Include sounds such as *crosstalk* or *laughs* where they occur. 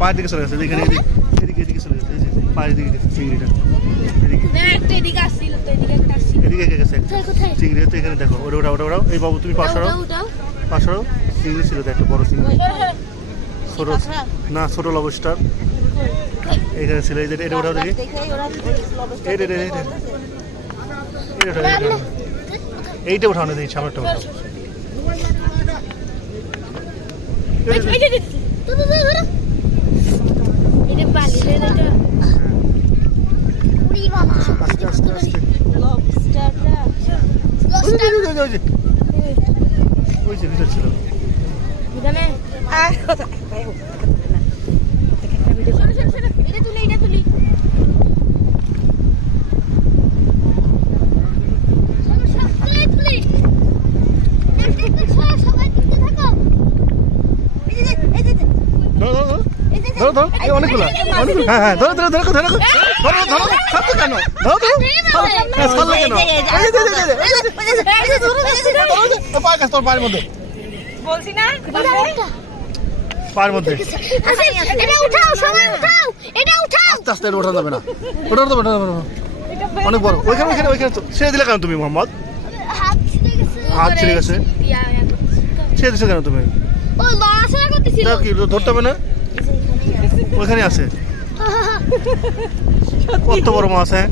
পায়ের দিকে চলে গেছে এখানে এদিকে এদিকে এদিকে চলে গেছে পায়ের দিকে গেছে চিংড়িটা এদিকে গেছে চিংড়ি তো এখানে দেখো ওটা ওটা ওটা ওটাও এই বাবু তুমি উঠাও উঠাও চিংড়ি ছিল তো একটা বড় চিংড়ি ছোট না ছোট লবস্টার এখানে ছিল এই এটা ওটাও দেখি। এইটা এইটা ওঠাও। না দেখি সামনেরটা উঠাও এই 갑시다. 여기 여기 여기. 어디 이거는 *laughs* 아유 아유. ধরো ধরো এই অনেকগুলো অনেকগুলো হ্যাঁ হ্যাঁ ধরো ধরো ধরো ধরো ধরো কেন ধরো ধরো হ্যাঁ মধ্যে বলছি পায়ের মধ্যে আচ্ছা, এটা যাবে না যাবে না। অনেক বড় ওইখানে ওইখানে ছেড়ে দিলে কেন তুমি মোহাম্মদ হাত ছিঁড়ে গেছে ছিঁড়ে? ইয়া, ইয়া দিছো কেন তুমি ধরতে হবে না ওইখানে আছে কত বড় মাছ হ্যাঁ